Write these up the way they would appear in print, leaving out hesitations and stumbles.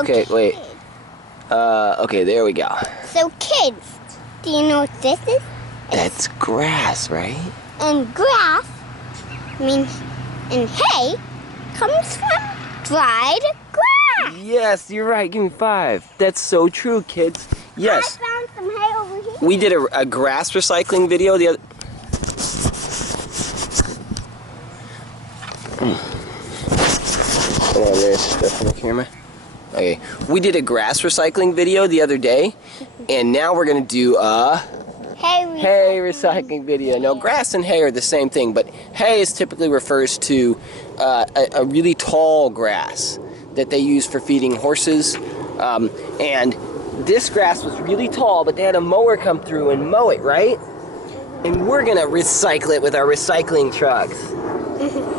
Okay, wait. Okay, there we go. So kids, do you know what this is? That's grass, right? And grass means, and hay comes from dried grass. Yes, you're right. Give me 5. That's so true, kids. Yes. I found some hay over here. We did a grass recycling video the other... Hold on, there's stuff on the camera. Okay, we did a grass recycling video the other day, and now we're gonna do a hay recycling video. Now, grass and hay are the same thing, but hay is typically refers to a really tall grass that they use for feeding horses, and this grass was really tall, but they had a mower come through and mow it, right? And we're gonna recycle it with our recycling trucks.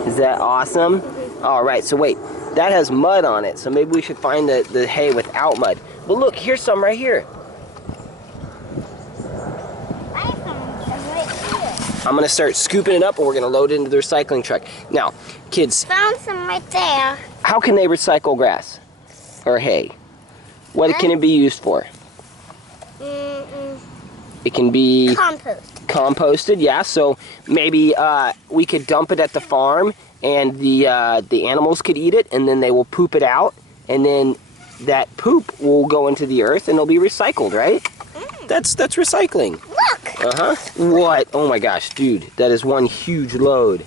Is that awesome? All right, so wait, that has mud on it, so maybe we should find the hay without mud. But look, here's some right here. I found some right here. I'm gonna start scooping it up and we're gonna load it into the recycling truck. Now, kids, Found some right there. how can they recycle grass or hay? What can it be used for? It can be Compost. composted, yeah. So maybe we could dump it at the farm, and the animals could eat it, and then they will poop it out, and then that poop will go into the earth, and it'll be recycled, right? That's recycling. Look. What? Oh my gosh, dude, that is one huge load.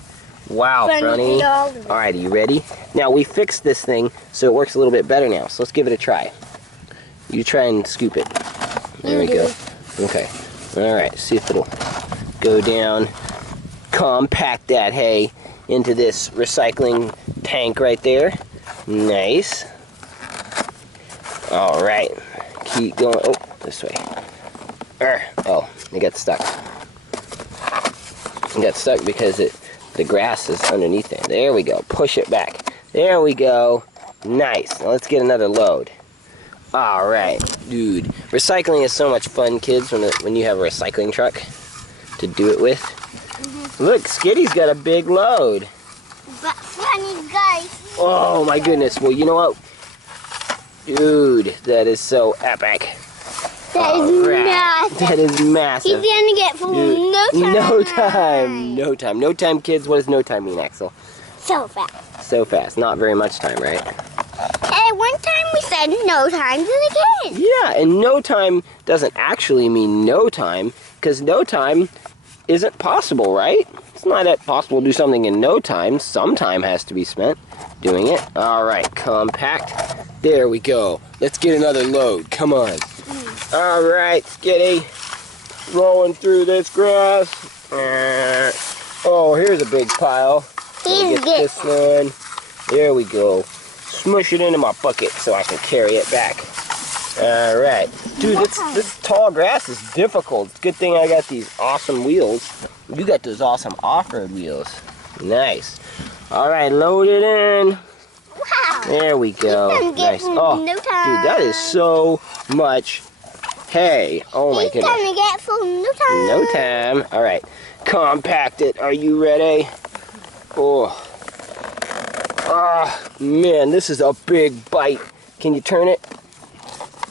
Wow, Fronty. All right, are you ready? Now we fixed this thing so it works a little bit better now. So let's give it a try. You try and scoop it. There we go. Okay. All right. See if it'll go down. Compact that hay into this recycling tank right there. Nice. All right. Keep going. Oh, this way. Oh, it got stuck. It got stuck because the grass is underneath there. There we go. Push it back. There we go. Nice. Now let's get another load. All right, dude. Recycling is so much fun, kids, when you have a recycling truck to do it with. Look, Skitty's got a big load. But funny guys. Oh my goodness. Well, you know what? Dude, that is so epic. That is massive. That is massive. He's gonna get full no time. No time. No time. No time, kids. What does no time mean, Axel? So fast. So fast. Not very much time, right? Hey, one time we said no time to the kids. Yeah, and no time doesn't actually mean no time, because no time isn't possible, right? It's not that possible to do something in no time. Some time has to be spent doing it. All right, compact. There we go. Let's get another load. Come on. All right, Skitty. Rolling through this grass. Oh, here's a big pile. Get this one. There we go. Smush it into my bucket so I can carry it back. All right. Dude, this tall grass is difficult. It's a good thing I got these awesome wheels. You got those awesome off-road wheels. Nice. All right, load it in. Wow. There we go. Nice. Oh, no time. dude, that is so much hay. Oh my goodness. He's gonna get full no time. No time. All right. Compact it. Are you ready? Oh. Ah, man, this is a big bite. Can you turn it?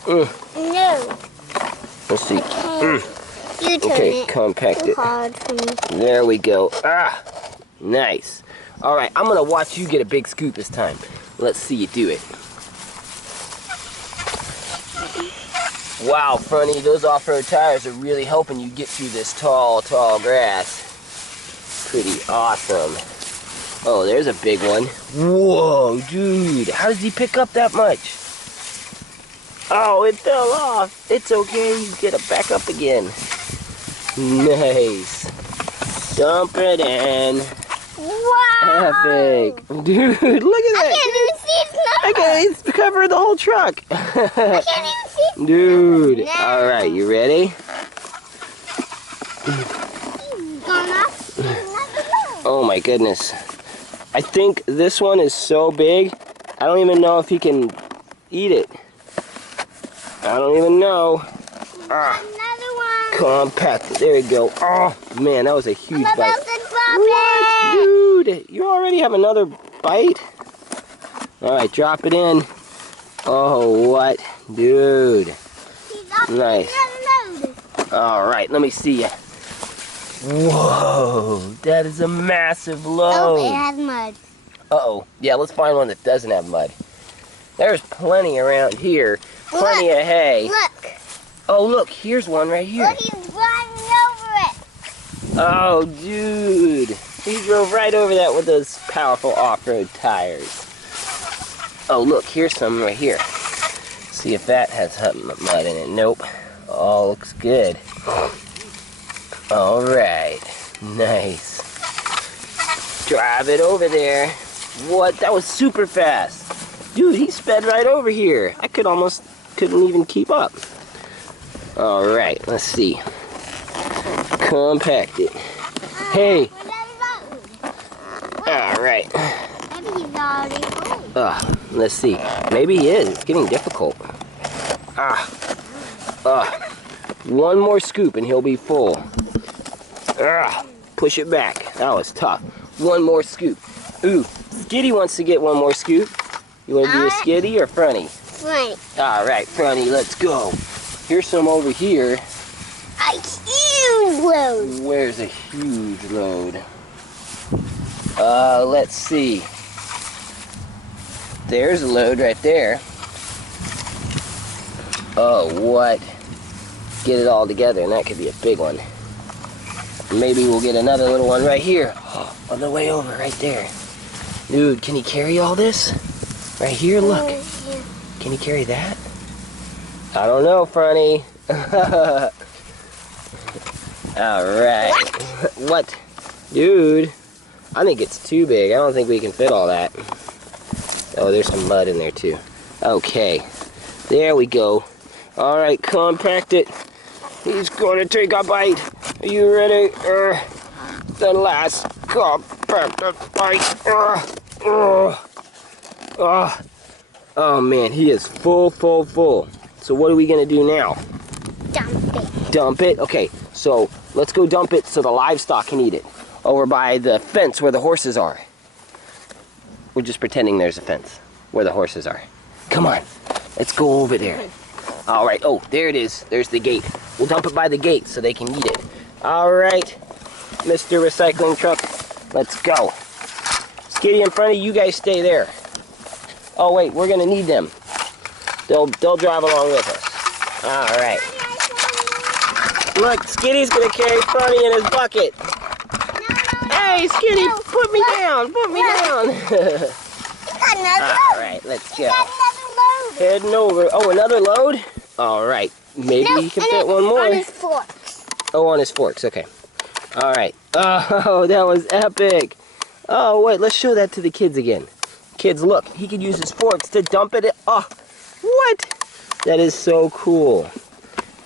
No. Let's see. You turn Okay, it. compact it. Hard for me. There we go. Ah, nice. All right, I'm gonna watch you get a big scoop this time. Let's see you do it. Wow, Fronty, those off-road tires are really helping you get through this tall grass. Pretty awesome. Oh, there's a big one. Whoa, dude. How did he pick up that much? Oh, it fell off. It's okay. You get it back up again. Nice. Dump it in. Wow. Epic. Dude, look at that. I can't even see its number. Okay, it's covered the whole truck. I can't even see its Dude. number. All right, you ready? He's gone off. He's another one. Oh, my goodness. I think this one is so big, I don't even know if he can eat it. I don't even know. Another one. Compact. There we go. Oh, man, that was a huge I'm bite. about to drop What? Dude, you already have another bite? All right, drop it in. Oh, what? Dude. Nice. Alright, let me see ya. Whoa, that is a massive load. Oh, it has mud. Uh-oh. Yeah, let's find one that doesn't have mud. There's plenty around here. Plenty of hay. Look. Oh, look, here's one right here. Look, he's running over it. Oh, dude. He drove right over that with those powerful off-road tires. Oh, look, here's some right here. See if that has mud in it. Nope. Oh, looks good. All right. Nice. Drive it over there. What? That was super fast. Dude, he sped right over here. I couldn't even keep up. All right, let's see. Compact it. Hey. All right. Maybe he's already full. Let's see. Maybe he is. It's getting difficult. One more scoop and he'll be full. Push it back. That was tough. One more scoop. Ooh, Skitty wants to get one more scoop. You want to do a Skitty or Fronty? Fronty. All right, Fronty, let's go. Here's some over here. A huge load. Where's a huge load? Let's see. There's a load right there. Oh, what? Get it all together, and that could be a big one. Maybe we'll get another little one right here. On the way over, right there. Dude, can he carry all this? Right here, look. Can he carry that? I don't know, Fronty. Alright. What? Dude, I think it's too big. I don't think we can fit all that. Oh, there's some mud in there too. Okay. There we go. Alright, compact it. He's going to take a bite. Are you ready? The last compacted bite. Oh man, he is full. So what are we going to do now? Dump it. Dump it? Okay, so let's go dump it so the livestock can eat it. Over by the fence where the horses are. We're just pretending there's a fence where the horses are. Come on, let's go over there. All right, oh, there it is. There's the gate. We'll dump it by the gate so they can eat it. All right, Mr. Recycling Truck, let's go. Skitty in front of you guys stay there. Oh wait, we're gonna need them. They'll drive along with us. All right. Look, Skitty's gonna carry Fronty in his bucket. Hey, Skitty, put me down. All right, let's go. Heading over. Oh, another load? All right. Maybe he can fit one more. On his forks. Oh, on his forks. Okay. All right. Oh, that was epic. Oh, wait. Let's show that to the kids again. Kids, look. He could use his forks to dump it. Oh, what? That is so cool.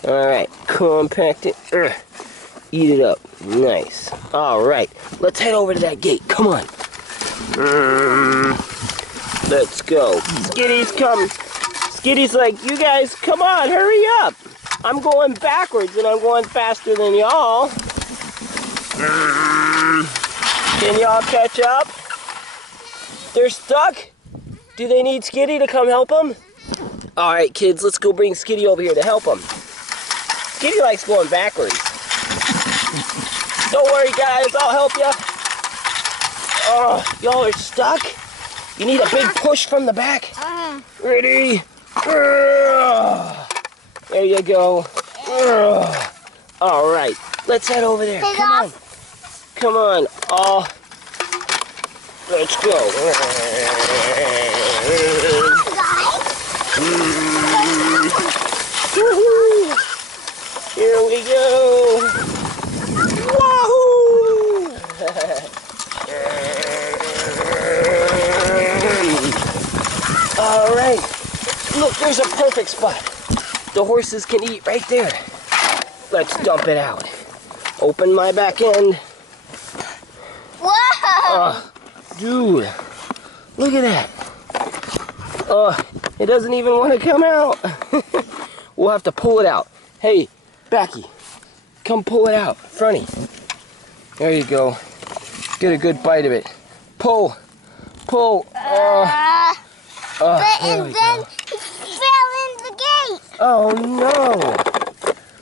All right. Compact it. Eat it up. Nice. All right. Let's head over to that gate. Come on. Let's go. Skitty's coming. Skitty's like, you guys, come on, hurry up. I'm going backwards and I'm going faster than y'all. Can y'all catch up? They're stuck? Do they need Skitty to come help them? All right, kids, let's go bring Skitty over here to help them. Skitty likes going backwards. Don't worry, guys, I'll help you. Oh, y'all are stuck? You need a big push from the back. Ready? There you go. All right, let's head over there. Come on. Come on. Oh, let's go. Here we go. Wahoo! All right. Look, there's a perfect spot. The horses can eat right there. Let's dump it out. Open my back end. Whoa! Dude, look at that. It doesn't even want to come out. We'll have to pull it out. Hey, Becky, come pull it out. Fronty. There you go. Get a good bite of it. Pull. Pull. But There we then go. he's Oh no!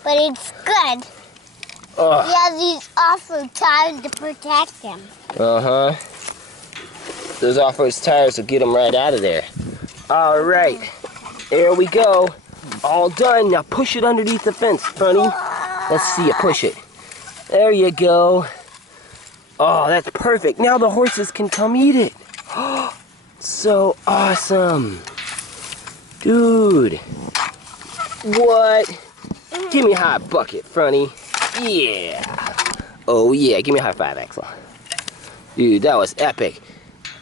But it's good. Ugh. He has these off-road tires to protect him. Uh-huh. Those off-road tires will get him right out of there. All right. There we go. All done. Now push it underneath the fence, Fronty. Let's see you push it. There you go. Oh, that's perfect. Now the horses can come eat it. So awesome. Dude. What? Give me a hot bucket, Fronty. Yeah. Oh, yeah. Give me a high five, Axel. Dude, that was epic.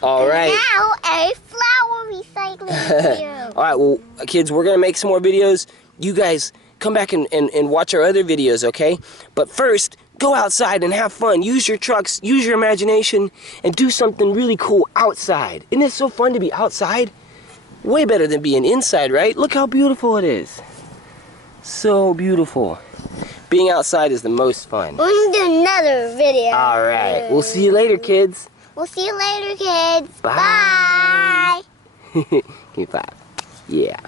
All right. Now a flower recycling video. All right, well, kids, we're going to make some more videos. You guys come back and watch our other videos, okay? But first, go outside and have fun. Use your trucks, use your imagination, and do something really cool outside. Isn't it so fun to be outside? Way better than being inside, right? Look how beautiful it is. So beautiful. Being outside is the most fun. We're going to do another video. All right. We'll see you later, kids. We'll see you later, kids. Bye. Bye. Give me 5. Yeah.